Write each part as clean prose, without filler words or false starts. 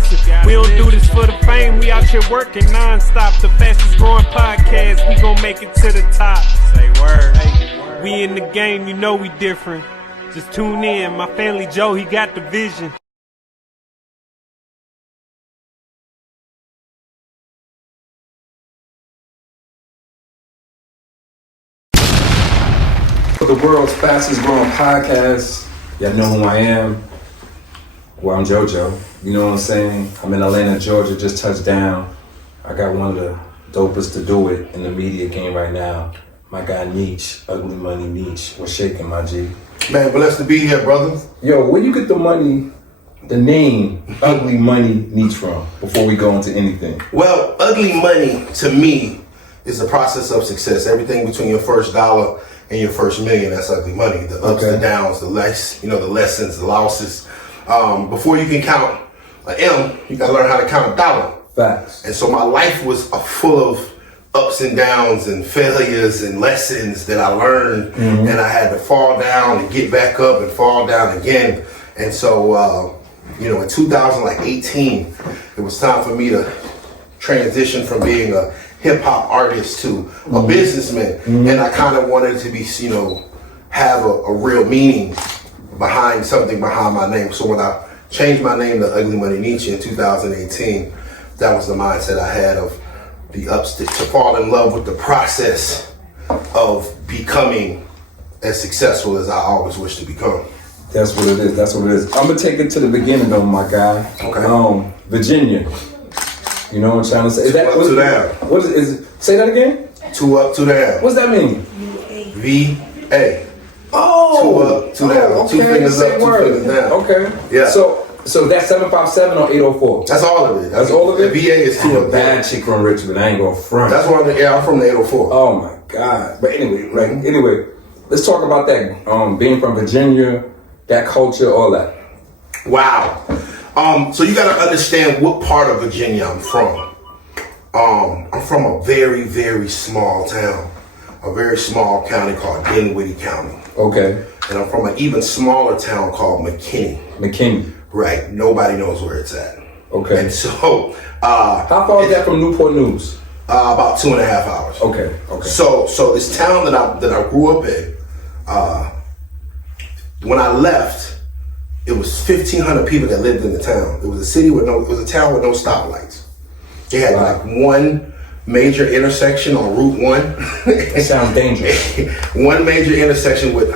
listen. We don't do this for the fame, we out here working non-stop. The fastest growing podcast, we gon' make it to the top. Say word. Hey, we in the game, you know we different. Just tune in, my family Joe, he got the vision. The world's fastest growing podcast. Y'all know who I am. Well, I'm JoJo. You know what I'm saying? I'm in Atlanta, Georgia, just touched down. I got one of the dopest to do it in the media game right now. My guy Neech, Ugly Money Neech. What's shaking, my G? Man, blessed to be here, brother. Yo, where you get the money, the name Ugly Money Neech from, before we go into anything? Well, ugly money, to me, is the process of success. Everything between your first dollar and your first million, that's ugly money. The ups, the downs, the lessons, the losses. Before you can count an M, you gotta learn how to count a dollar. Facts. And so my life was full of ups and downs and failures and lessons that I learned, and I had to fall down and get back up and fall down again. And so, in 2018, it was time for me to transition from being a hip hop artist to a businessman, and I kind of wanted to be, have a real meaning behind something behind my name. So when I changed my name to Ugly Money Neech in 2018, that was the mindset I had of the ups to fall in love with the process of becoming as successful as I always wish to become. That's what it is. That's what it is. I'm gonna take it to the beginning though, my guy. Okay. Virginia. You know what I'm trying to say? Is that Two up, two down. What is it? Say that again? 2 up, 2 down. What's that mean? VA. Oh. 2 up, 2 down. Okay. 2 fingers up, 2 fingers down. Okay. Yeah. So that's 757 or 804? That's all of it. That's all of it? The VA is 2 up. Bad chick from Richmond. I ain't gonna front. That's why I'm from the 804. Oh my God. But anyway, let's talk about that. Being from Virginia, that culture, all that. Wow. So you gotta understand what part of Virginia I'm from. I'm from a very, very small town. A very small county called Dinwiddie County. Okay. And I'm from an even smaller town called McKinney. McKinney. Right. Nobody knows where it's at. Okay. And so how far is that from Newport News? About 2.5 hours. Okay. So this town that I grew up in, when I left, it was 1,500 people that lived in the town. It was a town with no stoplights. They had like one major intersection on Route 1. It sounds dangerous. One major intersection with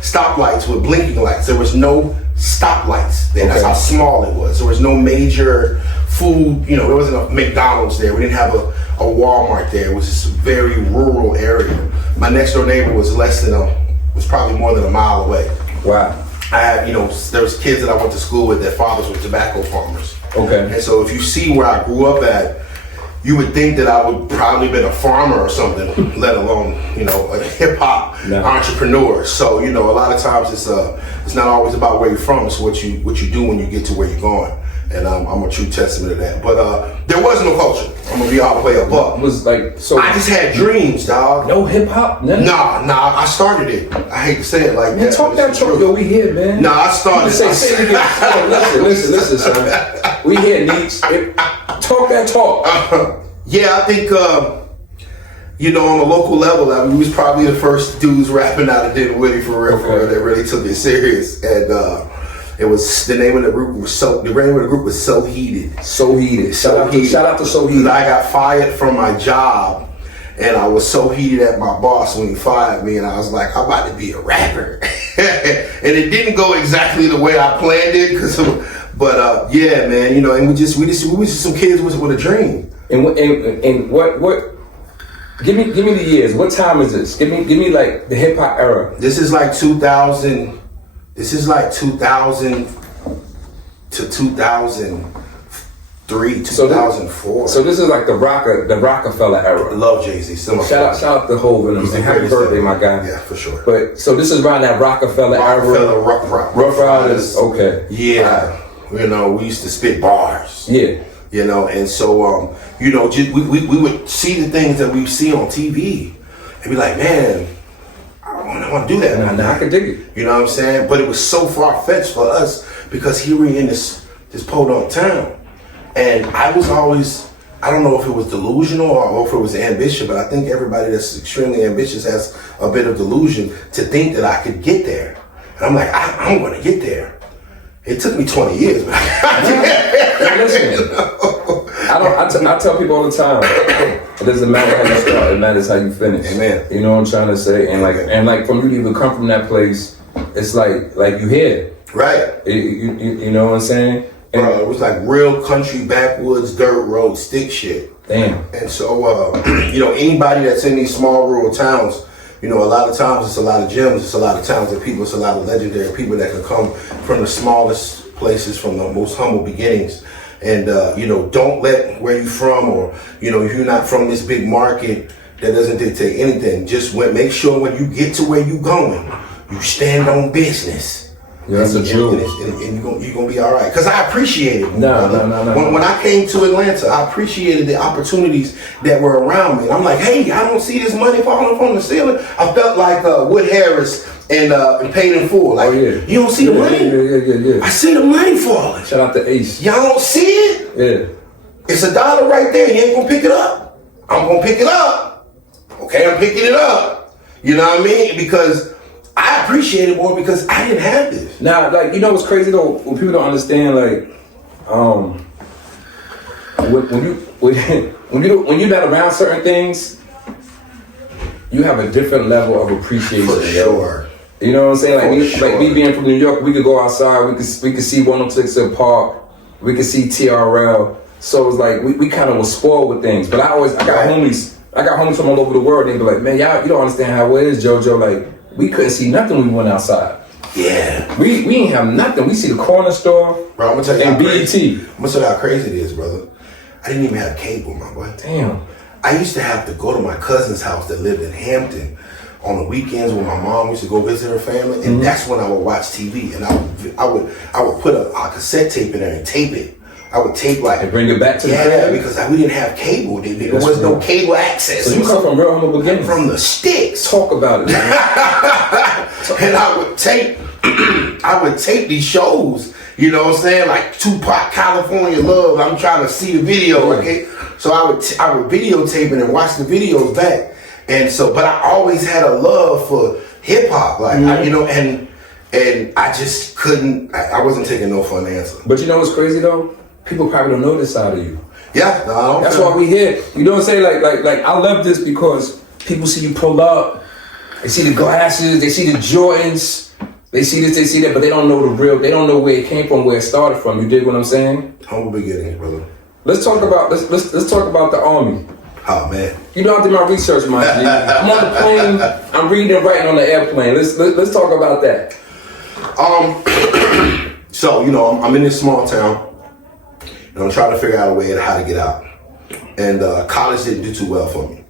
stoplights with blinking lights. There was no stoplights there. That's how small it was. There was no major food, there wasn't a McDonald's there. We didn't have a Walmart there. It was just a very rural area. My next door neighbor was was probably more than a mile away. Wow. I had, there was kids that I went to school with, their fathers were tobacco farmers. Okay. And so if you see where I grew up at, you would think that I would probably been a farmer or something, let alone, a hip hop entrepreneur. So, a lot of times it's not always about where you're from, it's what you do when you get to where you're going. And I'm a true testament of that. But there was no culture. I'm gonna be all the way up. It was like so. I just had dreams, dog. No hip hop, nothing. Nah. I started it. I hate to say it like that. Talk that talk, yo. We here, man. Nah, I started. Say it again. Listen, son. We here, Neech. Talk that talk. Yeah, I think on a local level, we was probably the first dudes rapping out of Dinwiddie for real. That really took it serious, and it was the name of the group was So Heated. So Heated. Shout out to So Heated. I got fired from my job, and I was so heated at my boss when he fired me, and I was like, I'm about to be a rapper, and it didn't go exactly the way I planned it, but yeah, man, and we was just some kids with a dream. And what? Give me the years. What time is this? Give me like the hip hop era. This is like 2000. This is like 2000 to 2003, 2004. So this is like the Rockefeller era. I love Jay-Z. Shout out to Hov and happy birthday, my guy. Yeah, for sure. But so this is around that Rockefeller era. Rough Riders. Okay. Yeah. We used to spit bars. Yeah. And so we would see the things that we see on TV and be like, man, I want to do that. Now I can dig it. You know what I'm saying? But it was so far-fetched for us because here we're in this this podunk town. And I was always, I don't know if it was delusional or if it was ambition, but I think everybody that's extremely ambitious has a bit of delusion to think that I could get there. And I'm like, I'm going to get there. It took me 20 years, but Listen, I tell people all the time, it doesn't matter how you start, it matters how you finish. Amen. You know what I'm trying to say? And like from you to even come from that place, it's like you here. Right. You know what I'm saying? And Bro, it was like real country, backwoods, dirt road, stick shit. damn. And so, anybody that's in these small rural towns, a lot of times it's a lot of gems, it's a lot of talented people, it's a lot of legendary people that can come from the smallest places, from the most humble beginnings. And, don't let where you're from or, if you're not from this big market, that doesn't dictate anything. Just make sure when you get to where you're going, you stand on business. Yeah, that's a jewel. And you're gonna be all right. Because I appreciated it. No. When I came to Atlanta, I appreciated the opportunities that were around me. And I'm like, hey, I don't see this money falling from the ceiling. I felt like Wood Harris and Paid in Full. Like, you don't see the money? Yeah. I see the money falling. Shout out to Ace. Y'all don't see it? Yeah. It's $1 right there. You ain't gonna pick it up. I'm gonna pick it up. Okay, I'm picking it up. You know what I mean? Because I appreciate it more because I didn't have this. Now, like, what's crazy though? What people don't understand, like, when you're not around certain things, you have a different level of appreciation. For sure. You know what I'm saying? Like me being from New York, we could go outside, we could see 106 in Park, we could see TRL. So it's like we kind of was spoiled with things. But I got homies from all over the world. And they be like, man, y'all, you don't understand how it is, JoJo. Like, we couldn't see nothing when we went outside. Yeah. We ain't have nothing. We see the corner store. Bro, I'm gonna tell you and how BET. crazy. I'm gonna tell you how crazy it is, brother. I didn't even have cable, my boy. Damn. I used to have to go to my cousin's house that lived in Hampton on the weekends when my mom used to go visit her family, and that's when I would watch TV. And I would put a cassette tape in there and tape it. I would tape like and bring it back to the crib? because we didn't have cable. There was no cable access. So you come from real humble beginnings. From the sticks. Talk about it, man. And I would tape these shows, you know what I'm saying? Like Tupac, California Love. I'm trying to see the video, okay? So I would videotape it and watch the videos back. And so, but I always had a love for hip hop, like, and I just couldn't, I wasn't taking no for an answer. But you know what's crazy though? People probably don't know this side of you. Yeah, no, I don't. That's why we here. You know what I'm saying? Like I love this because people see you pull up, they see the glasses, they see the Jordans, they see this, they see that, but they don't know the real, they don't know where it came from, where it started from. You dig what I'm saying? Humble beginnings, brother. Let's talk about the Army. Oh man. You know I did my research, my G. I'm on the plane, I'm reading and writing on the airplane. Let's talk about that. So, I'm in this small town and I'm trying to figure out a way how to get out. And college didn't do too well for me.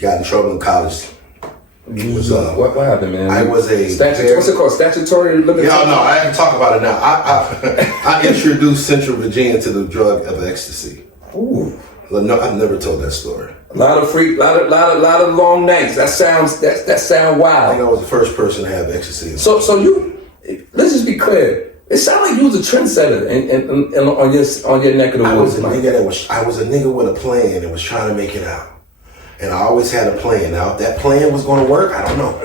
Got in trouble in college. What happened, man? I was what's it called? Statutory limitation? Yeah, no, I can talk about it now. I introduced Central Virginia to the drug of ecstasy. Ooh. No, I've never told that story. A lot of long nights. That sound wild. I think I was the first person to have ecstasy. So you, let's just be clear. It sounded like you was a trendsetter and on your neck of the woods. I was a nigga with a plan and was trying to make it out. And I always had a plan. Now, if that plan was going to work, I don't know.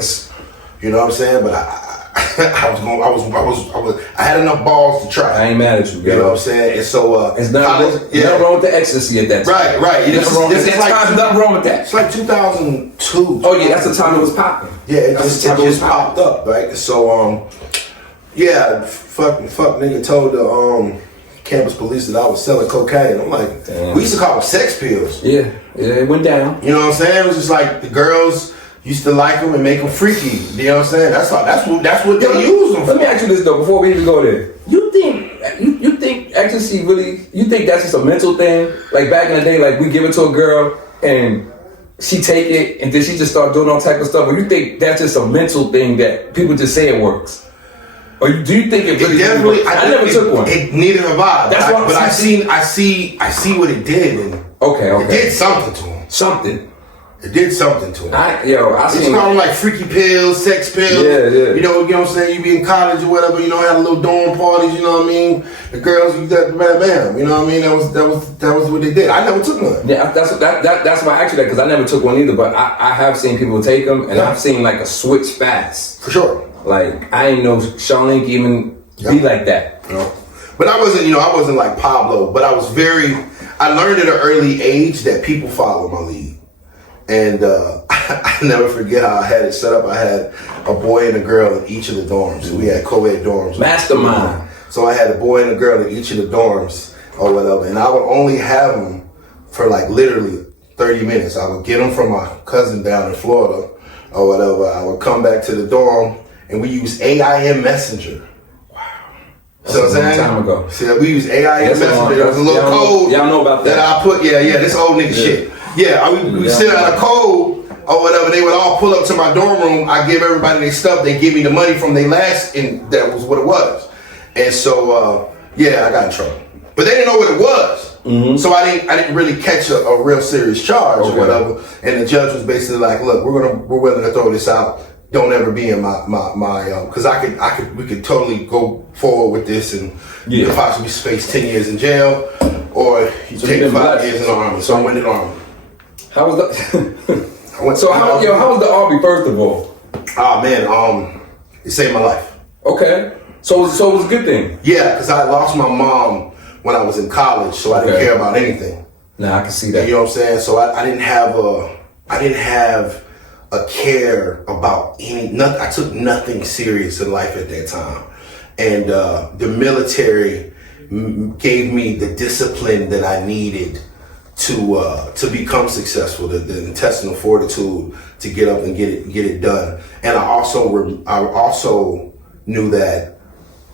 You know what I'm saying? But I had enough balls to try. I ain't mad at you, You know what I'm saying? And so, it's nothing wrong with the ecstasy at that time. Right. Nothing wrong with that. It's like 2002. Oh yeah, that's the time it was popping. Yeah, it just popped up, right? So, fuck nigga told the campus police that I was selling cocaine. I'm like, damn. We used to call them sex pills. Yeah, it went down. You know what I'm saying? It was just like the girls used to like them and make them freaky. You know what I'm saying? That's what they use them for. Let me ask you this though, before we even go there. You think ecstasy really? You think that's just a mental thing? Like back in the day, like we give it to a girl and she take it and then she just start doing all type of stuff. Or you think that's just a mental thing that people just say it works? Or do you think it really? Definitely. I never took one. Neither have I. That's what I see what it did. And okay. It did something to him. Something. It did something to him. I They seen call them like freaky pills, sex pills. Yeah. You know what I'm saying? You be in college or whatever, had a little dorm parties, you know what I mean? The girls, bam, you know what I mean? That was what they did. I never took none. Yeah, that's why I asked you that, because I never took one either. But I have seen people take them, and I've seen like a switch fast. For sure. Like I ain't know Charlene could even be like that. But I wasn't like Pablo, but I learned at an early age that people follow my lead. And I never forget how I had it set up. I had a boy and a girl in each of the dorms. We had co-ed dorms. Mastermind. So I had a boy and a girl in each of the dorms or whatever. And I would only have them for like literally 30 minutes. I would get them from my cousin down in Florida or whatever. I would come back to the dorm and we used AIM Messenger. So That's a long time ago. See, we use AIM Messenger. There was a little code. Y'all know about that. I put, this old nigga shit. Yeah, we sent out a code or whatever. They would all pull up to my dorm room. I give everybody their stuff. They give me the money from their last, and that was what it was. And so, I got in trouble. But they didn't know what it was. Mm-hmm. So I didn't really catch a real serious charge or whatever. And the judge was basically like, look, we're willing to throw this out. Don't ever be in my because we could totally go forward with this and you could possibly face 10 years in jail or you take 5 years in the army. So I went in the army. How was the? How was the army first of all? Oh man, it saved my life. Okay, so it was a good thing. Yeah, because I lost my mom when I was in college, so I didn't care about anything. Nah, I can see that. You know what I'm saying? So I didn't have a care about nothing. I took nothing serious in life at that time, and the military gave me the discipline that I needed to become successful, the intestinal fortitude to get up and get it done. And I also knew that,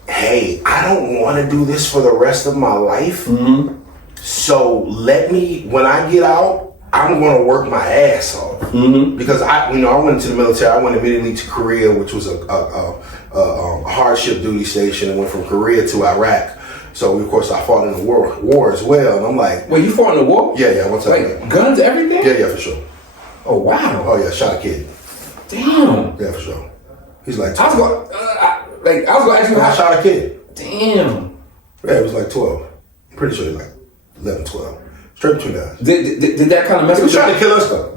hey, I don't want to do this for the rest of my life. Mm-hmm. So when I get out, I'm going to work my ass off. Mm-hmm. Because I went into the military. I went immediately to Korea, which was a hardship duty station, and went from Korea to Iraq. So of course I fought in the war as well, and I'm like, wait, you fought in the war? Yeah, one time. Like guns, everything? Yeah, for sure. Oh wow. Oh yeah, shot a kid. Damn. Yeah, for sure. He's like 12. I was going to ask you I shot a kid. Damn. Yeah, it was like 12. I'm pretty sure he was like 11, 12. Straight between guys. Did that kind of mess with you? He was trying to kill us though.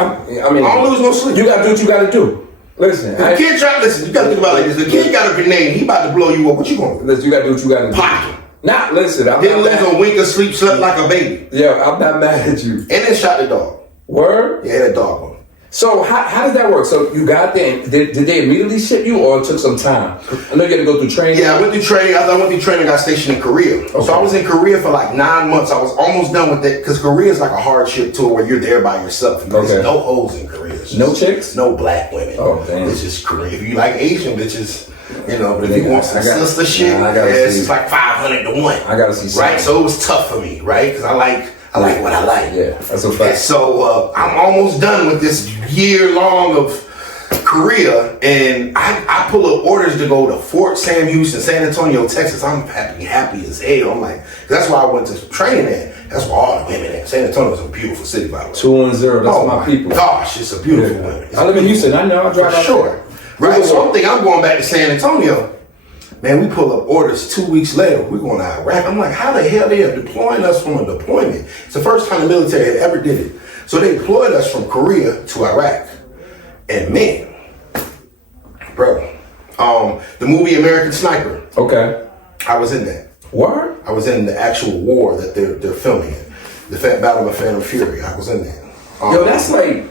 I mean, I don't lose no sleep. You got to do what you got to do. Listen, you got to think about it like this. The kid got a grenade. He about to blow you up. What you going to do? Listen, you got to do what you got to do. Pocket. Nah, listen. Didn't lose a wink of sleep, slept like a baby. Yeah, I'm not mad at you. And then shot the dog. Word? Yeah, that dog one. So how does that work? So you got there, did they immediately ship you or it took some time? I know you had to go through training. Yeah, I went through training. I went through training, got stationed in Korea. Okay. So I was in Korea for like 9 months. I was almost done with it because Korea is like a hardship tour where you're there by yourself. There's no hoes in Korea. No chicks? No black women. Oh, damn. It's just Korea. If you like Asian bitches, but if you want some sister shit, it's like 500 to 1. I gotta see something. Right? So it was tough for me, right? Because I like what I like. Yeah, that's a fact. And so I'm almost done with this year long of Korea, and I pull up orders to go to Fort Sam Houston, San Antonio, Texas. I'm happy as hell. I'm like, that's why I went to training at. That's where all the women at. San Antonio is a beautiful city, by the way. 210, that's my people. Gosh, it's a beautiful one. I live in Houston. I know. I drive out sure. Right. So I'm thinking I'm going back to San Antonio. Man, we pull up orders 2 weeks later. We're going to Iraq. I'm like, how the hell they are deploying us from a deployment? It's the first time the military had ever did it. So they deployed us from Korea to Iraq. And man, bro, the movie American Sniper. Okay. I was in that. What? I was in the actual war that they're filming it. The Battle of Phantom Fury. I was in that. Yo, that's like,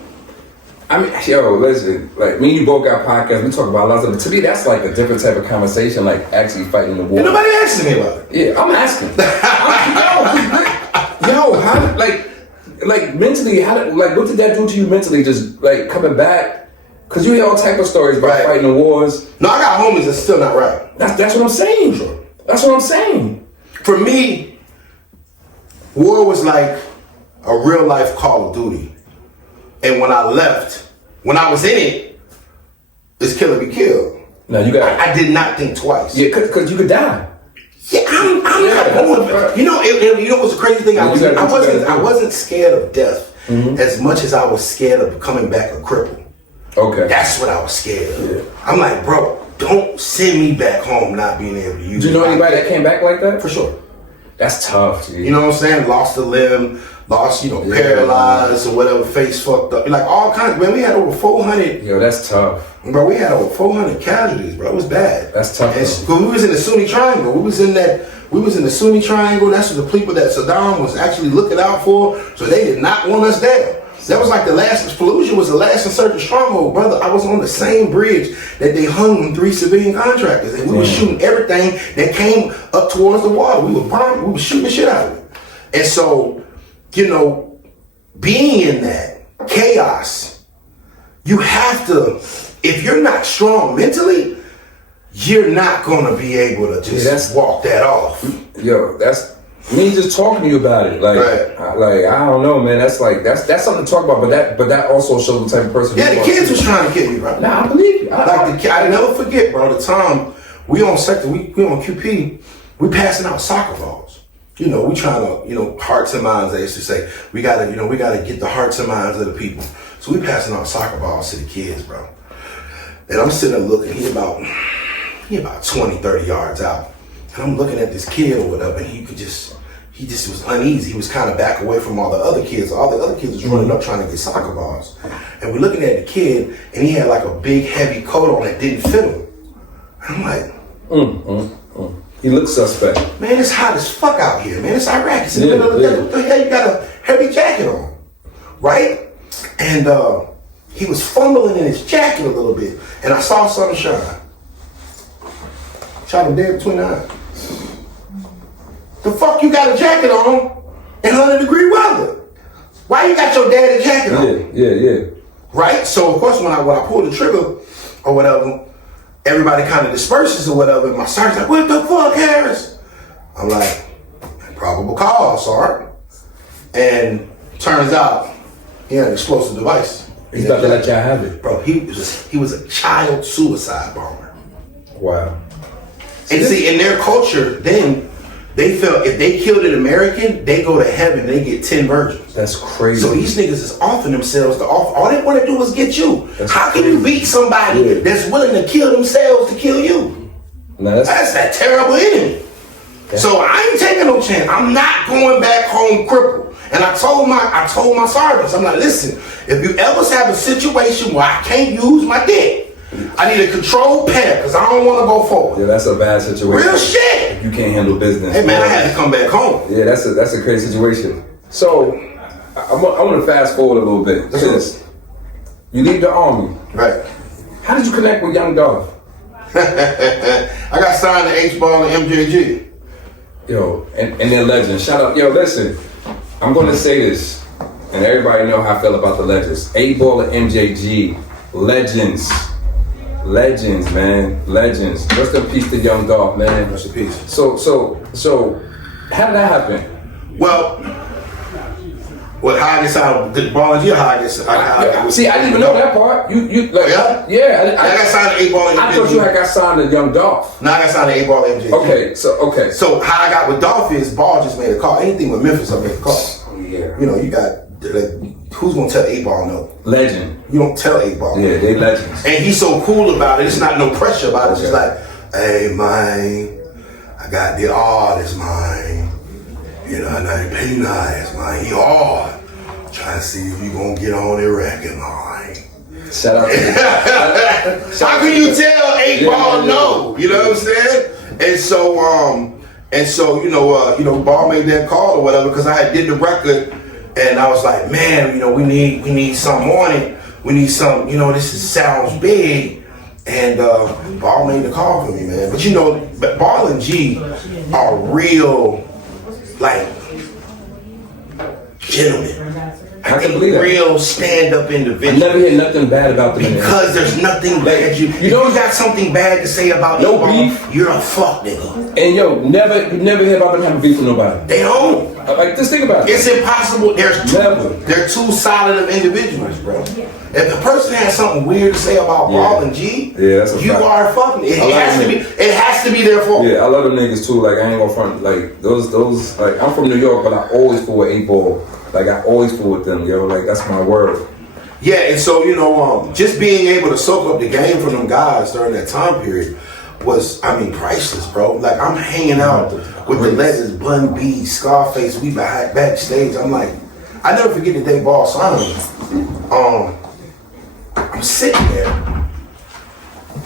listen, like me and you both got podcasts, we talk about a lot of stuff. To me, that's like a different type of conversation, like actually fighting the war. And nobody asking me about it. Yeah, I'm asking. How, like mentally, what did that do to you mentally? Just like coming back? Cause you hear all type of stories about fighting the wars. No, I got homies that's still not right. That's what I'm saying. Sure. That's what I'm saying. For me, war was like a real life Call of Duty. And when I left, when I was in it, it's kill or be killed. No, you got. I did not think twice. Yeah, cause you could die. Yeah, I'm not going. You know what's the crazy thing? I wasn't scared of death as much as I was scared of coming back a cripple. Okay. That's what I was scared of. Yeah. I'm like, bro, don't send me back home not being able to use Do you know anybody that came back like that? For sure. That's tough, dude. You know what I'm saying? Lost a limb, lost, paralyzed or whatever, face fucked up. Like all kinds. Man, we had over 400. Yo, that's tough. Bro, we had over 400 casualties, bro. It was bad. That's tough, Cause we was in the Sunni Triangle. We was in the Sunni Triangle. That's the people that Saddam was actually looking out for. So they did not want us there. That was like Fallujah was the last insurgent stronghold, brother. I was on the same bridge that they hung on 3 civilian contractors, and we were shooting everything that came up towards the water. We were shooting the shit out of it. And so, being in that chaos, you have to, if you're not strong mentally, you're not gonna be able to just walk that off. Yo, that's me just talking to you about it. Like, I don't know, man. That's something to talk about. But that also shows the type of person. Yeah, the kids was trying to kill me, bro. Nah, I believe you. I never forget, bro. The time we on sector, we on QP, we passing out soccer balls. We trying to, hearts and minds. They used to say we gotta get the hearts and minds of the people. So we passing out soccer balls to the kids, bro. And I'm sitting there looking. He about 20, 30 yards out. And I'm looking at this kid or whatever, and he just was uneasy. He was kind of back away from all the other kids. All the other kids was running up trying to get soccer balls. And we're looking at the kid, and he had like a big heavy coat on that didn't fit him. And I'm like, He looks suspect. Man, it's hot as fuck out here, man. It's Iraq. It's in the middle of the day. What the hell? You got a heavy jacket on, right? And he was fumbling in his jacket a little bit, and I saw something shine. Shot him dead between the eyes. The fuck you got a jacket on in 100-degree weather? Why you got your daddy jacket on? Yeah. Right? So of course when I pull the trigger or whatever, everybody kind of disperses or whatever. And my sergeant's like, what the fuck, Harris? I'm like, probable cause, Sergeant. And turns out he had an explosive device. He's about to let y'all have it. Bro, he was a child suicide bomber. Wow. And see, in their culture, then they felt if they killed an American, they go to heaven. They get 10 virgins. That's crazy. So these niggas is offering themselves to offer. All they want to do is get you. That's How can you beat somebody that's willing to kill themselves to kill you? That's that terrible enemy. So I ain't taking no chance. I'm not going back home crippled. And I told my sergeants, I'm like, listen, if you ever have a situation where I can't use my dick, I need a controlled panic because I don't want to go forward. Yeah, that's a bad situation. Real shit. You can't handle business. Hey man, I had to come back home. Yeah, that's a crazy situation. So I want to fast forward a little bit. You leave the army. Right. How did you connect with Young Dolph? I got signed to H-Ball and MJG. Yo, and they're legends. Shout out. Yo, listen, I'm going to say this, and everybody know how I feel about the legends. 8Ball and MJG, legends. Legends, man. Legends. Rest in peace to Young Dolph, man. Rest in peace. So, how did that happen? Well, how I get signed, the Ball and G, how I get signed. See, I didn't even know that part. You like, yeah? I got signed to 8Ball and MJG. I thought you had got signed to Young Dolph. No, I got signed to 8Ball and MJG. Okay. So how I got with Dolph is Ball just made a call. Anything with Memphis, I make a call. Yeah. You got, who's gonna tell 8Ball no? Legend. You don't tell 8Ball. Yeah, they legends. And he's so cool about it. It's not no pressure about it. It's just like, hey man, I got the artist, man. And I pay nice, man. He hard. Trying to see if you gonna get on the record, man. Shout out to How can you tell 8Ball no? You know what I'm saying? And so, Ball made that call or whatever because I had did the record. And I was like, man, we need something on it. We need something, this sounds big. And Ball made the call for me, man. But Ball and G are real, like, gentlemen. I can believe that. Real stand-up individuals. I never hear nothing bad about them. Because there's nothing bad. You got something bad to say about no beef. You're a fuck nigga. And you never hear about them having beef with nobody. They don't. Like, just think about it. It's impossible. They're too solid of individuals, bro. If the person has something weird to say about Ball and G, you are fucking. It has to be their fault. Yeah, I love them niggas too. Like, I ain't gonna front. Like those. Like, I'm from New York, but I always fought with 8Ball. Like I always fool with them, yo. Like that's my word. Yeah, and so, you know, just being able to soak up the game from them guys during that time period was, I mean, priceless, bro. Like, I'm hanging out with the legends, Bun B, Scarface, we backstage. I'm like, I never forget the day Ball signed me. I'm sitting there.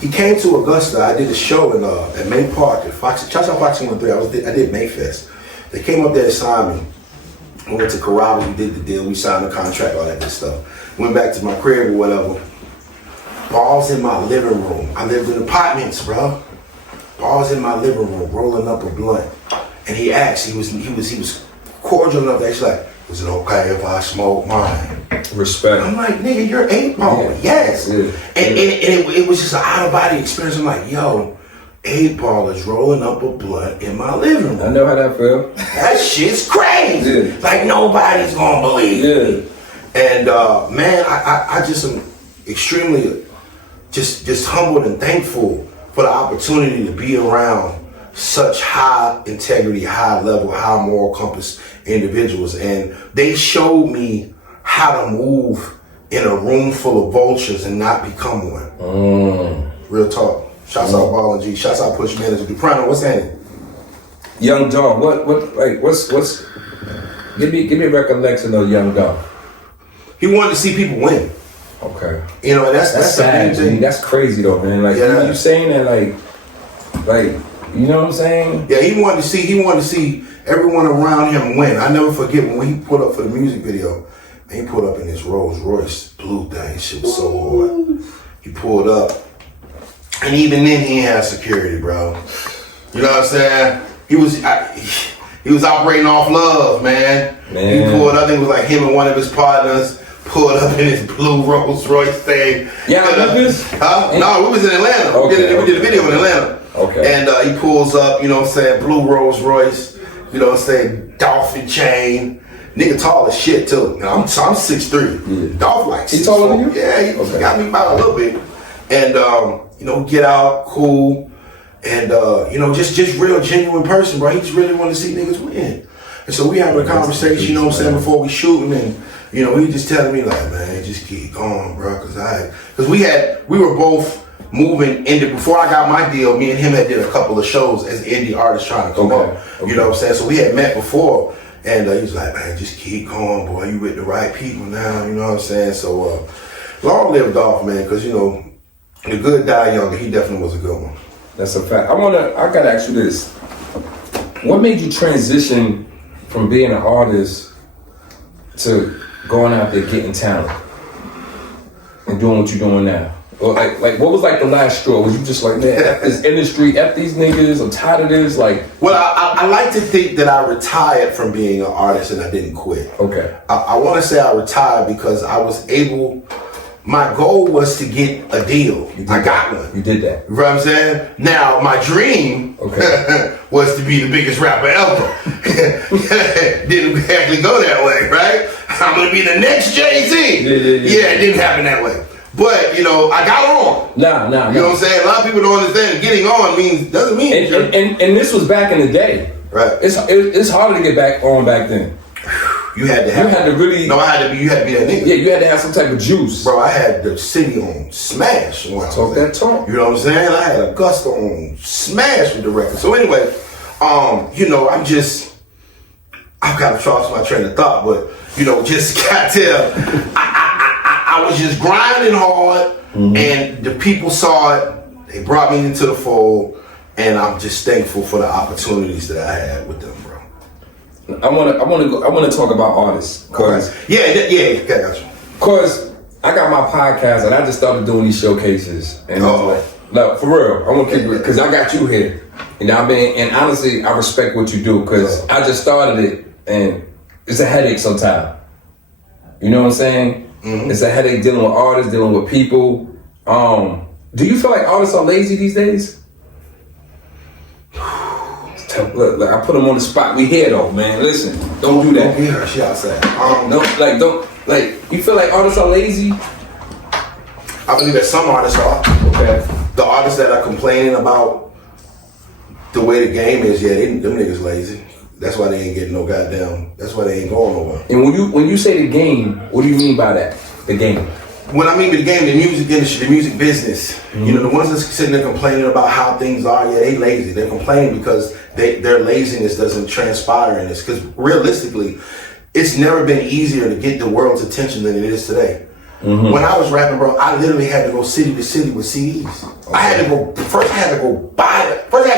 He came to Augusta. I did a show at May Park at Fox. Shout out Fox 103. I did Mayfest. They came up there to sign me. I went to Carrabba's, we did the deal, we signed the contract, all that good stuff. Went back to my crib or whatever. Ball's in my living room. I lived in apartments, bro. Ball's in my living room, rolling up a blunt. And he asked, he was cordial enough that he's like, is it okay if I smoke mine? Respect. I'm like, nigga, you're 8 Ball. Yeah. Yes. Yeah. And it was just an out of body experience. I'm like, yo, 8 Ball is rolling up a blunt in my living room. I know how that feel. That shit's crazy. Yeah. Like nobody's gonna believe me. Yeah. And man, I just am extremely just humbled and thankful for the opportunity to be around such high integrity, high level, high moral compass individuals. And they showed me how to move in a room full of vultures and not become one. Real talk. Shouts out Ball and G. Shouts out Push Manager. Duprano, what's happening? Young Dog, what's give me a recollection of Young Dog. He wanted to see people win. Okay. You know, and that's sad, the big thing. That's crazy though, man. Like Yeah. you saying that like you know what I'm saying? Yeah, he wanted to see everyone around him win. I never forget when he pulled up for the music video. And he pulled up in his Rolls Royce blue thing. Shit was so hard. He pulled up, and even then he had security, bro. You know what I'm saying? He was operating off love, man. He pulled up. I think it was like him and one of his partners pulled up in his blue Rolls Royce thing. Yeah, Memphis? Huh? No, we was in Atlanta. Okay, we did a video in Atlanta. Okay. And he pulls up, you know what I'm saying, blue Rolls Royce, you know what I'm saying, Dolphin chain. Nigga tall as shit too. You know, I'm 6'3". Dolph like 6'4". He taller than you? Yeah, he got me by a little bit. And you know, get out, cool, and you know, just real genuine person, bro. He just really wanted to see niggas win. And so we having a conversation, you know what I'm saying, before we shooting, and you know, he just telling me like, man, just keep going, bro, cause we were both moving into, before I got my deal, me and him had did a couple of shows as indie artists trying to come up. You know what I'm saying? So we had met before, and he was like, man, just keep going, boy. You with the right people now, you know what I'm saying? So long live Dolph, man, because you know, the good die young, he definitely was a good one. That's a fact. I gotta ask you this. What made you transition from being an artist to going out there getting talent and doing what you're doing now? Or like what was like the last straw? Was you just like, man, F this industry, F these niggas, I'm tired of this? Like, well, I like to think that I retired from being an artist and I didn't quit. okay. I want to say I retired because I was able. My goal was to get a deal. I got one. You did that. You know what I'm saying? Now, my dream was to be the biggest rapper ever. Didn't exactly go that way, right? I'm going to be the next Jay-Z. Yeah, it didn't happen that way. But, you know, I got on. Nah. You know what I'm saying? A lot of people don't understand getting on doesn't mean. And this was back in the day. Right. It's harder to get back on back then. You had to have. You had to really. No, you had to be that nigga. Yeah, you had to have some type of juice. Bro, I had the city on smash. Talk that talk. You know what I'm saying? I had Augusta on smash with the record. So anyway, you know, I've got to trust my train of thought, but you know, just got to. I was just grinding hard, and the people saw it. They brought me into the fold, and I'm just thankful for the opportunities that I had with them, bro. I want to talk about artists, cause yeah, got you. Cause I got my podcast and I just started doing these showcases, and no, for real, I want to keep it because I got you here, and and honestly, I respect what you do because I just started it, and it's a headache sometimes. You know what I'm saying? Mm-hmm. It's a headache dealing with artists, dealing with people. Do you feel like artists are lazy these days? Look, I put them on the spot. We here though, man. Listen, don't do that. Don't get her. She outside. You feel like artists are lazy? I believe that some artists are. Okay. The artists that are complaining about the way the game is, them niggas lazy. That's why they ain't getting no goddamn. That's why they ain't going nowhere. And when you say the game, what do you mean by that? The game. When I mean the game, the music industry, the music business, you know, the ones that's sitting there complaining about how things are, yeah, they lazy. They're complaining because their laziness doesn't transpire in this. Because realistically, it's never been easier to get the world's attention than it is today. When I was rapping, bro, I literally had to go city to city with CDs. Okay. I had to go, first I had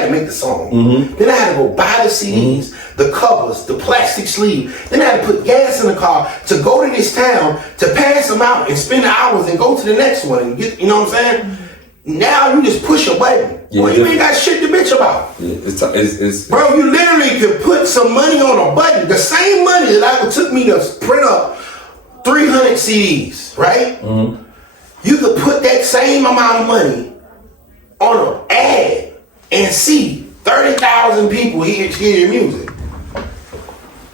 to make the song. Then I had to go buy the CDs, the covers, the plastic sleeve. Then I had to put gas in the car to go to this town to pass them out and spend hours and go to the next one and get, you know what I'm saying? Now you just push a button. Yeah, well, you ain't got shit to bitch about. Yeah, it's bro, you literally could put some money on a button. The same money that it took me to print up 300 CDs, right? You could put that same amount of money on an ad and see 30,000 people hear your music.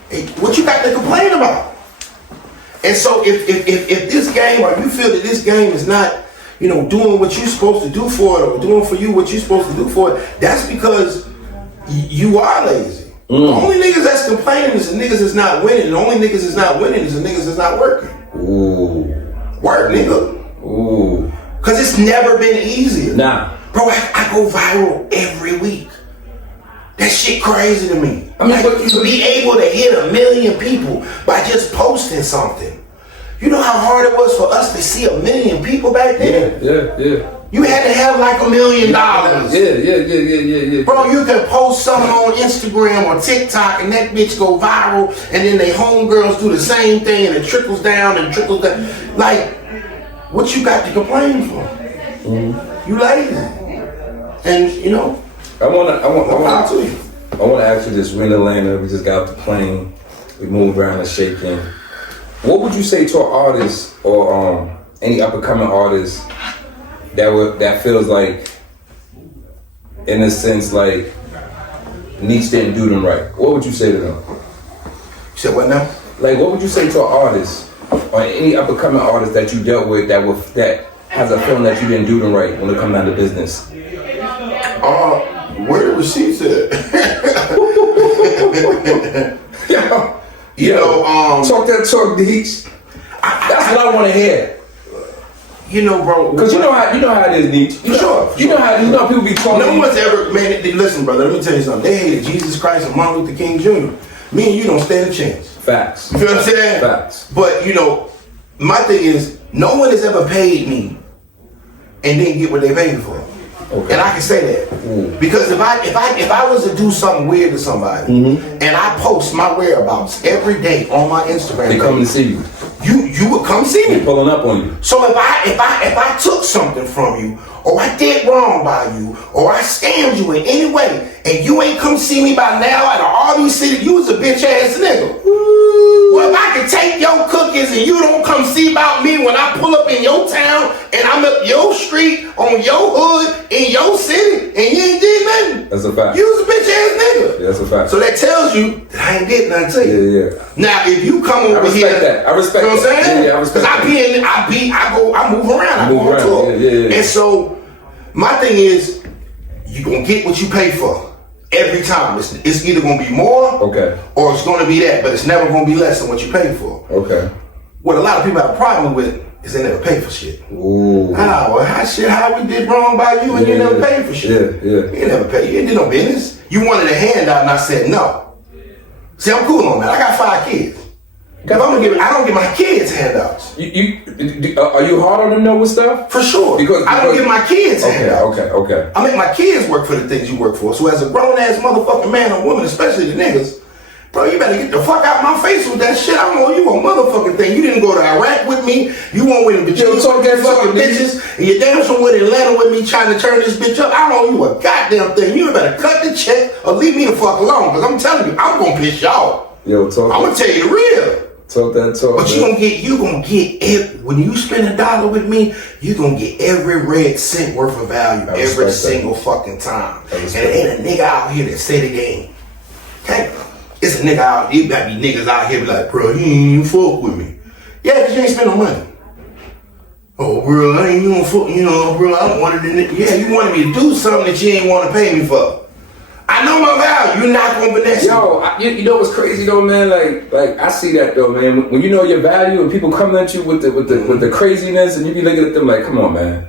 Hey, what you got to complain about? And so if this game, or you feel that this game is not, you know, doing what you're supposed to do for it, or doing for you what you're supposed to do for it, that's because you are lazy. The only niggas that's complaining is the niggas that's not winning. And the only niggas that's not winning is the niggas that's not working. Ooh. Work, nigga. Ooh. Cause it's never been easier. Nah. Bro, I go viral every week. That shit crazy to me. I mean, like, to be able to hit 1 million people by just posting something. You know how hard it was for us to see 1 million people back then? Yeah. You had to have like $1 million. Yeah. Bro, you can post something on Instagram or TikTok and that bitch go viral, and then they homegirls do the same thing and it trickles down and trickles down. Like, what you got to complain for? You lazy. And you know, I wanna ask you this. We're in Atlanta, we just got off the plane, we moved around and shaking. What would you say to an artist or any up and coming artist that feels like, in a sense, like Neach didn't do them right? What would you say to them? You said what now? Like, what would you say to an artist or any up and coming artist that you dealt with that has a feeling that you didn't do them right when it comes down to business? Where the receipts at? You know, talk that talk, Neach. That's what I want to hear. You know, bro. Because you know how it is, Neach. You know how people be talking. No one's ever, man. Listen, brother. Let me tell you something. They hated Jesus Christ and Martin Luther King Jr. Me and you don't stand a chance. Facts. You feel what I'm saying? Facts. But you know, my thing is, no one has ever paid me and didn't get what they paid for. Okay. And I can say that because if I was to do something weird to somebody and I post my whereabouts every day on my Instagram, they come to see you. You would come see me. They're pulling up on you. So if I took something from you, or I did wrong by you, or I scammed you in any way, and you ain't come see me by now out of all these cities, you was a bitch ass nigga. Well, if I can take your cookies and you don't come see about me when I pull up in your town and I'm up your street on your hood in your city and you ain't did nothing. That's a fact. You was a bitch ass nigga. Yeah, that's a fact. So that tells you that I ain't did nothing to you. Yeah. Now if you come over here, I respect that. You know what I'm saying? Yeah, I respect that. Because I move around. I go on tour. Yeah. And so my thing is, you gonna get what you pay for. Every time. It's either going to be more or it's going to be that, but it's never going to be less than what you pay for. Okay. What a lot of people have a problem with is they never pay for shit. Ooh. How we did wrong by you and you never paid for shit. Yeah. You never paid. You didn't do no business. You wanted a handout and I said no. See, I'm cool on that. I got 5 kids. If I don't give my kids handouts. Are you hard on them though with stuff? For sure. Because I don't give my kids handouts. Okay. I make my kids work for the things you work for. So as a grown ass motherfucking man or woman, especially the niggas, bro, you better get the fuck out my face with that shit. I don't know you a motherfucking thing. You didn't go to Iraq with me. You won't win the bitches. Talk that fucking bitches. And you dancing with Atlanta with me trying to turn this bitch up. I don't know you a goddamn thing. You better cut the check or leave me the fuck alone. Because I'm telling you, I'm gonna piss y'all. I'm gonna tell you the real. Talk that talk. But you gonna get when you spend $1 with me, you gonna get every red cent worth of value every single fucking time. And there ain't a nigga out here that say the game. Okay? It's a nigga out here, got be niggas out here be like, bro, you ain't even fuck with me. Yeah, cause you ain't spend no money. Oh, bro, I ain't even fuck, bro, I wanted to, yeah, you wanted me to do something that you ain't want to pay me for. I know my value. You're not gonna finesse me. Yo, you know what's crazy though, man? Like I see that though, man. When you know your value and people coming at you with the craziness, and you be looking at them like, come on, man.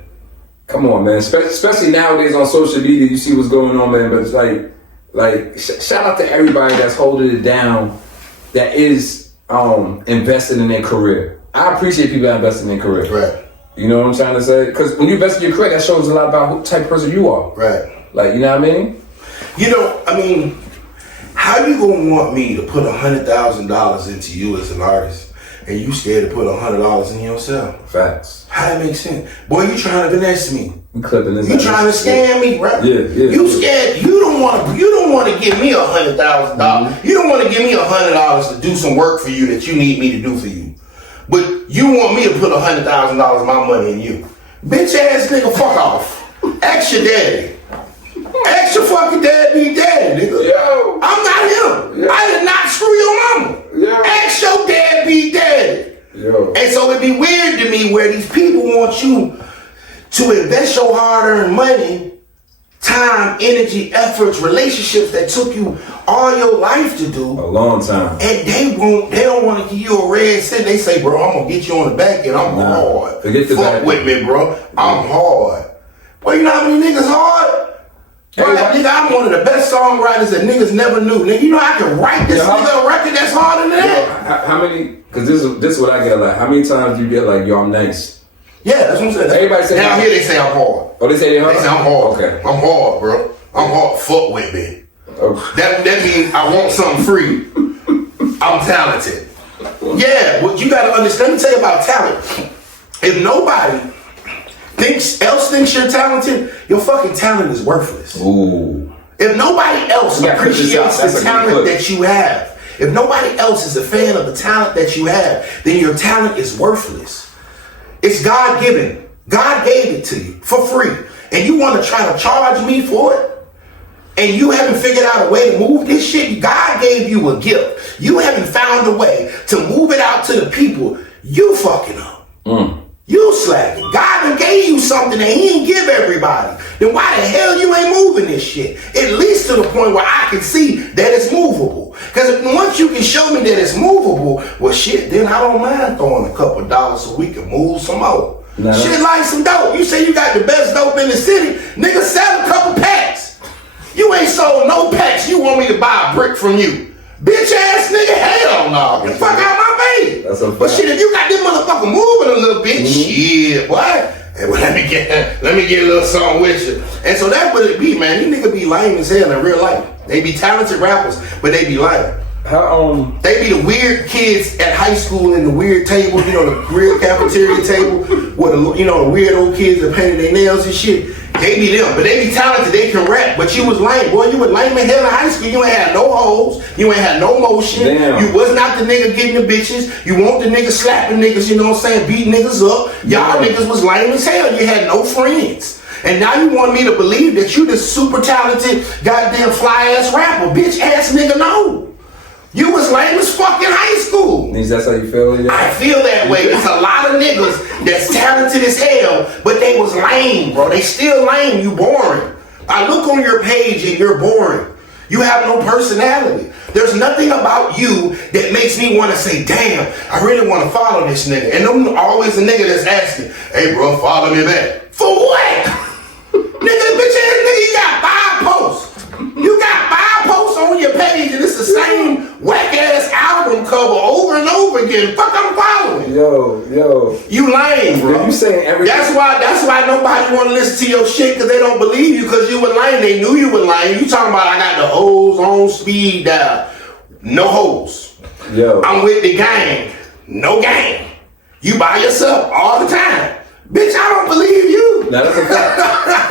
Especially nowadays on social media, you see what's going on, man. But it's like shout out to everybody that's holding it down, that is investing in their career. I appreciate people that invest in their career. Right. You know what I'm trying to say? Because when you invest in your career, that shows a lot about what type of person you are. Right. Like, you know what I mean? You know, I mean, how you gonna want me to put $100,000 into you as an artist, and you scared to put $100 in yourself? Facts. How that make sense? Boy, you trying to finesse me. We clipping this. You trying to scam me, right? Yeah. You scared? You don't want to give me $100,000. Mm-hmm. You don't want to give me $100 to do some work for you that you need me to do for you. But you want me to put $100,000 of my money in you. Bitch ass nigga, fuck off. Ask your daddy. Ask your fucking dad be daddy, nigga. Yo. I'm not him. Yeah. I did not screw your mama. Yeah. Ask your dad be daddy. Yo. And so it'd be weird to me where these people want you to invest your hard-earned money, time, energy, efforts, relationships that took you all your life to do. A long time. And they don't want to give you a red cent. They say, bro, I'm gonna get you on the back end. I'm hard. Forget the Fuck back with me, bro. I'm hard. Well, you know how many niggas hard? Bro, nigga, I'm one of the best songwriters that niggas never knew. Nigga, you know I can write this nigga a record that's harder than that. How many? Because this is what I get like. How many times do you get like, yo, I'm nice? Yeah, that's what I'm saying. Everybody say down here they say I'm hard. Oh, they say they're hard? They say I'm hard. Okay. I'm hard, bro. I'm hard. Fuck with me. Oh. That means I want something free. I'm talented. Yeah, what you gotta understand, let me tell you about talent. If nobody thinks you're talented, your fucking talent is worthless. Ooh. If nobody else appreciates the talent that you have, if nobody else is a fan of the talent that you have, then your talent is worthless. It's God-given. God gave it to you for free. And you want to try to charge me for it? And you haven't figured out a way to move this shit? God gave you a gift. You haven't found a way to move it out to the people. You fucking up. You slacking. God done gave you something that he didn't give everybody. Then why the hell you ain't moving this shit? At least to the point where I can see that it's movable. Because once you can show me that it's movable, well shit, then I don't mind throwing a couple dollars so we can move some more. No. Shit like some dope. You say you got the best dope in the city, nigga, sell a couple packs. You ain't sold no packs. You want me to buy a brick from you. Bitch ass nigga, hell no. Get the fuck out my face. That's a But shit, if you got this motherfucker moving a little bit, shit, boy. And well, let me get a little something with you. And so that's what it be, man. These niggas be lame as hell in real life. They be talented rappers, but they be lame. They be the weird kids at high school in the weird table, you know, the weird cafeteria table with the, you know, the weird old kids that painted their nails and shit. They be them, but they be talented, they can rap, but you was lame. Boy, you was lame in hell in high school. You ain't had no hoes, you ain't had no motion. Damn. You was not the nigga getting the bitches. You want the nigga slapping niggas, you know what I'm saying, beating niggas up. Y'all niggas was lame as hell. You had no friends. And now you want me to believe that you this super talented, goddamn fly ass rapper. Bitch ass nigga, no. You was lame as fuck in high school. That's how you feel? Yeah? I feel that way. There's a lot of niggas that's talented as hell, but they was lame, bro. They still lame. You boring. I look on your page and you're boring. You have no personality. There's nothing about you that makes me want to say, damn, I really want to follow this nigga. And I'm always a nigga that's asking, hey, bro, follow me back. For what? Nigga, bitch ass nigga, you got 5 posts. You got 5 posts on your page and it's the same whack ass album cover over and over again. Fuck, I'm following. Yo. You lame, bro. You saying everything. That's why nobody want to listen to your shit, because they don't believe you, because you were lame. They knew you were lame. You talking about I got the hoes on speed dial. No hoes. Yo. I'm with the gang. No gang. You by yourself all the time. Bitch, I don't believe you. Now that's a fact.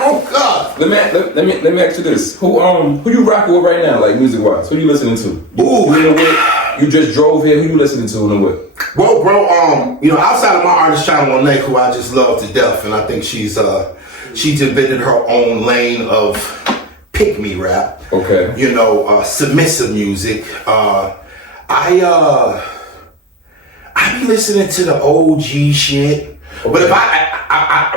Oh God. Let me ask you this: who you rocking with right now, like music wise? Who you listening to? Ooh. You just drove here. Who you listening to and what? Well, bro, you know, outside of my artist China Monet, who I just love to death, and I think she's invented her own lane of pick me rap. Okay. You know, submissive music. I be listening to the OG shit. Okay. But if I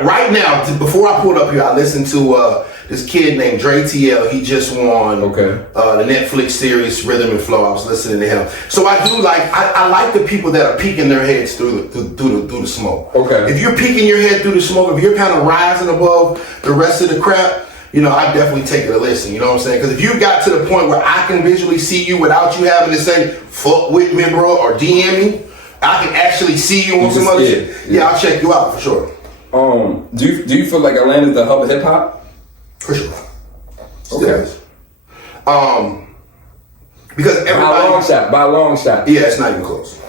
right now, before I pulled up here, I listened to this kid named Dre TL. He just won the Netflix series Rhythm and Flow. I was listening to him. So I do like I like the people that are peeking their heads through the smoke. Okay. If you're peeking your head through the smoke, if you're kind of rising above the rest of the crap, you know, I definitely take it a listen. You know what I'm saying? Because if you got to the point where I can visually see you without you having to say "fuck with me, bro" or DM me, I can actually see you on some other shit. Yeah, I'll check you out for sure. Do you feel like Atlanta's the hub of hip hop? For sure. Still is. Because everybody by a long shot. Yeah, it's not even close.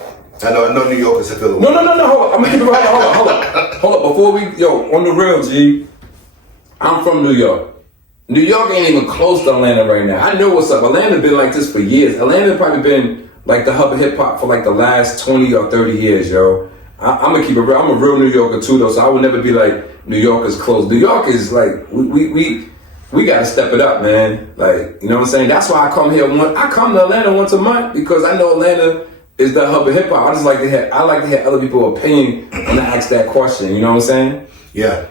I know New Yorkers have feel. No. Hold on. I'm gonna keep it right. Hold up. Before we on the real, G. I'm from New York. New York ain't even close to Atlanta right now. I know what's up. Atlanta been like this for years. Atlanta probably been like the hub of hip hop for like the last 20 or 30 years, yo. I'm gonna keep it real. I'm a real New Yorker too, though, so I would never be like New York is close. New York is like we gotta step it up, man. Like, you know what I'm saying? That's why I come here I come to Atlanta once a month because I know Atlanta is the hub of hip hop. I just like to hear other people's opinion when I ask that question. You know what I'm saying? Yeah.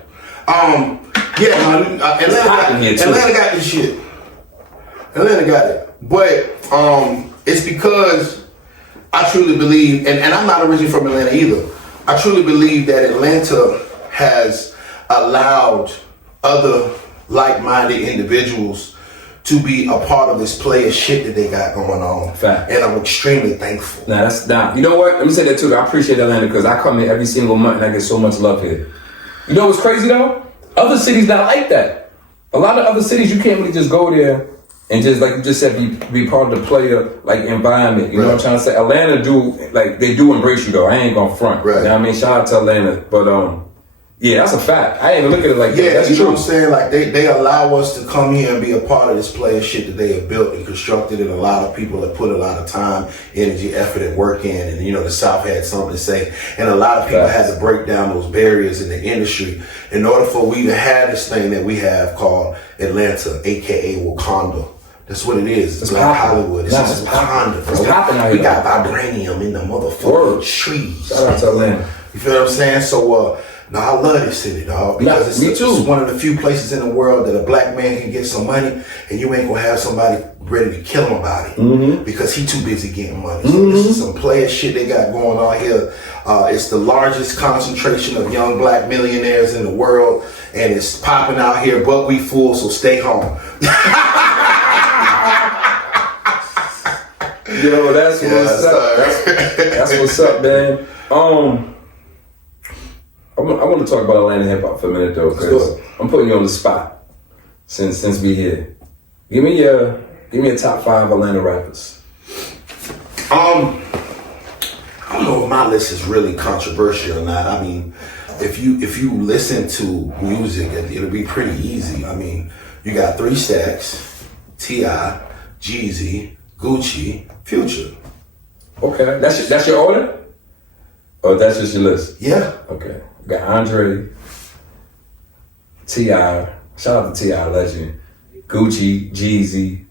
Atlanta got this shit. Atlanta got it. But it's because I truly believe, and I'm not originally from Atlanta either, I truly believe that Atlanta has allowed other like-minded individuals to be a part of this player shit that they got going on. Fact. And I'm extremely thankful. You know what? Let me say that too. I appreciate Atlanta because I come here every single month and I get so much love here. You know what's crazy though? Other cities not like that. A lot of other cities you can't really just go there and just like you just said be part of the player like environment. You know what I'm trying to say? Atlanta they do embrace you though. I ain't gonna front. Right. You know what I mean? Shout out to Atlanta. But yeah, that's a fact. I ain't even look at it like that. That's you true. know what I'm saying? Like they allow us to come here and be a part of this player shit that they have built and constructed, and a lot of people have put a lot of time, energy, effort, and work in. And you know, the South had something to say, and a lot of people had to break down those barriers in the industry in order for we to have this thing that we have called Atlanta, aka Wakanda. That's what it is. It's like Hollywood. It's just Wakanda, bro. It's popping out We here. got vibranium in the motherfucking trees. Shout out to Atlanta. You feel what I'm saying? So, I love this city, dog. Because me too. It's one of the few places in the world that a black man can get some money and you ain't gonna have somebody ready to kill him about it because he too busy getting money. So this is some player shit they got going on here. It's the largest concentration of young black millionaires in the world, and it's popping out here, but we full, so stay home. Yo, that's what's up. That's what's up, man. I want to talk about Atlanta hip hop for a minute though, because I'm putting you on the spot since we here. Give me a top 5 Atlanta rappers. I don't know if my list is really controversial or not. I mean, if you listen to music, it'll be pretty easy. I mean, you got 3 Stacks, T.I., Jeezy, Gucci, Future. Okay, that's your order? Or that's just your list? Yeah. Okay. We got Andre, T.I., shout out to T.I., legend, Gucci, Jeezy,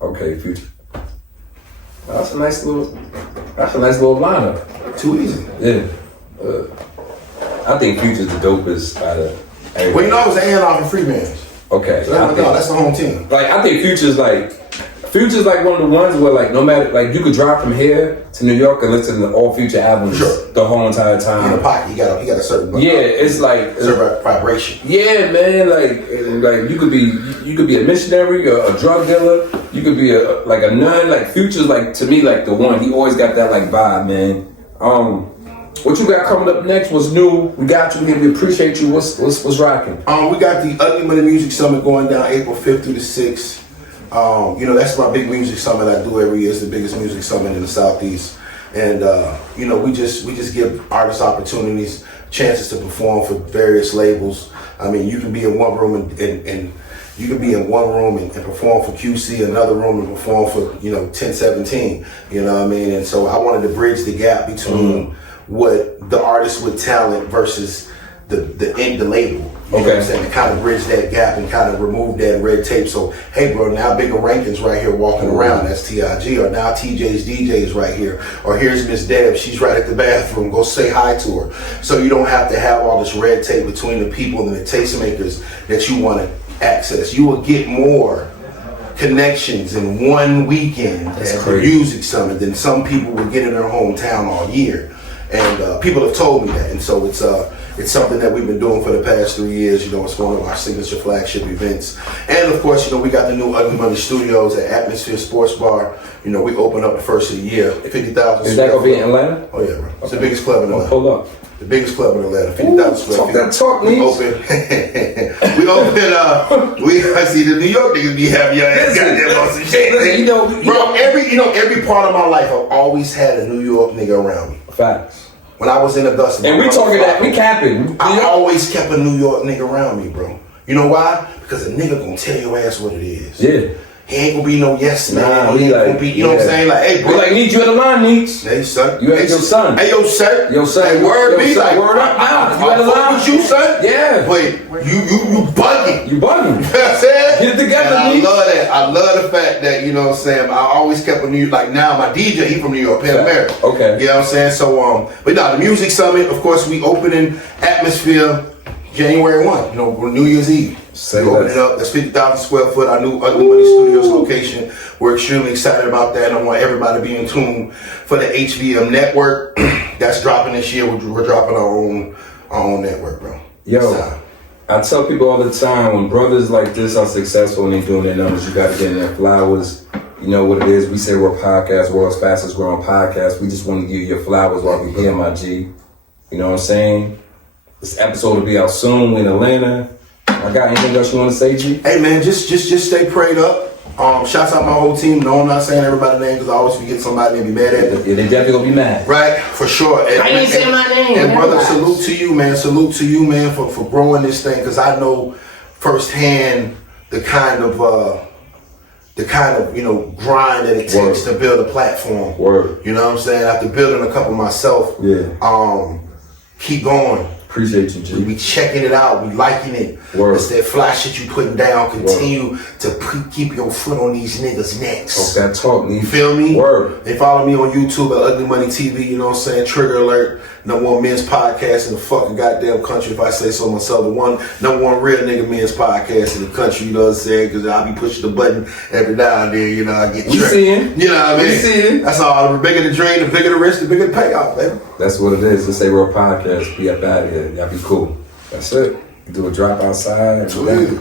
okay, Future. That's a nice little lineup. Too easy. Yeah. I think Future's the dopest out of everybody. Well, you know, I was an A&R and Freeman. Okay. So that's the home team. Like, I think Future's like one of the ones where like no matter, like you could drive from here to New York and listen to all Future albums the whole entire time. In the pocket, he got a certain it's like certain vibration. Yeah, man, like you could be a missionary or a drug dealer. You could be a nun. Like Future's like, to me, like the one. He always got that like vibe, man. What you got coming up next? What's new? We got you here. We appreciate you. What's rocking? We got the Ugly Money Music Summit going down April 5th through the 6th. You know, that's my big music summit I do every year. It's the biggest music summit in the Southeast. And, you know, we just give artists opportunities, chances to perform for various labels. I mean, you can be in one room and you can be in one room and perform for QC, another room and perform for, 1017. You know what I mean? And so I wanted to bridge the gap between what the artist with talent versus the label. You know what I'm saying? To kind of bridge that gap and kind of remove that red tape. So, hey, bro, now Bigger Rankin's right here walking around. That's T.I.G. Or now TJ's DJ's right here. Or here's Miss Deb. She's right at the bathroom. Go say hi to her. So you don't have to have all this red tape between the people and the tastemakers that you want to access. You will get more connections in one weekend at the Music Summit than some people will get in their hometown all year. And people have told me that. And so it's something that we've been doing for the past 3 years. You know, it's one of our signature flagship events. And of course, you know, we got the new Ugly Money Studios at Atmosphere Sports Bar. You know, we opened up the first of the year, 50,000. Is that gonna be in Atlanta? Oh yeah, bro. It's the biggest club in Atlanta. Pull up. The biggest club in Atlanta, 50,000 square Talk feet. that talk, We Neeks. I see the New York niggas be having your ass goddamn on some shit. Listen, you know, Bro, every part of my life, I've always had a New York nigga around me. Facts. When I was in Augusta, And we talking that, we capping. I always kept a New York nigga around me, bro. You know why? Because a nigga gonna tell your ass what it is. Yeah. He ain't gonna be no yes man. Nah, He ain't like, gonna be, you know what I'm saying? Like, hey, bro. We like, need you in the line, Neeks. Hey, son. You ain't your son. Hey, yo, son. Yo, son. Hey, word Yo, me. son, Like, word up now. You I at the fuck line. with you, son. Yeah. But you bugging. You bugging. You know what I'm saying? Get it together, And I Neeks. love that. I love the fact that, you know what I'm saying, I always kept a New York, like now my DJ, he from New York, Pan America. Okay. You know what I'm saying? So, but no, the Music Summit, of course, we opening Atmosphere January 1, you know, New Year's Eve. Say We open less. it up. That's 50,000 square foot, our new Ugly Money Studios location. We're extremely excited about that. And I want everybody to be in tune for the HBM network. That's dropping this year. We're dropping our own network, bro. Yo, I tell people all the time, when brothers like this are successful and they doing their numbers, you gotta get in their flowers. You know what it is. We say we're a podcast, world's fastest growing podcast. We just want to give you your flowers while we're here, my G. You know what I'm saying? This episode will be out soon. We in Atlanta. I got anything else you want to say, G? Hey man, just stay prayed up. Shouts out my whole team. No, I'm not saying everybody's name because I always forget somebody and be mad at me. Yeah, they definitely gonna be mad. Right, for sure. And, I ain't saying my name. And brother, Relax. salute to you, man. Salute to you, man, for growing this thing because I know firsthand the kind of you know grind that it takes to build a platform. Word. You know what I'm saying? After building a couple myself, keep going. Appreciate you, G. We checking it out. We liking it. Word. It's that fly shit you putting down. Continue to keep your foot on these niggas' necks. Talk that talk, You Neeks. feel me? Word. They follow me on YouTube at Ugly Money TV. You know what I'm saying? Trigger Alert. #1 men's podcast in the fucking goddamn country. If I say so myself, the #1 real nigga men's podcast in the country. You know what I'm saying? Because I be pushing the button every now and then. You know I get We tricked. seeing. You know what I mean? We seeing. That's all. The bigger the dream, the bigger the risk, the bigger the payoff, baby. That's what it is. Let's say we're a podcast. Be up out of here. Y'all be cool. That's it. Do a drop outside. Sweet.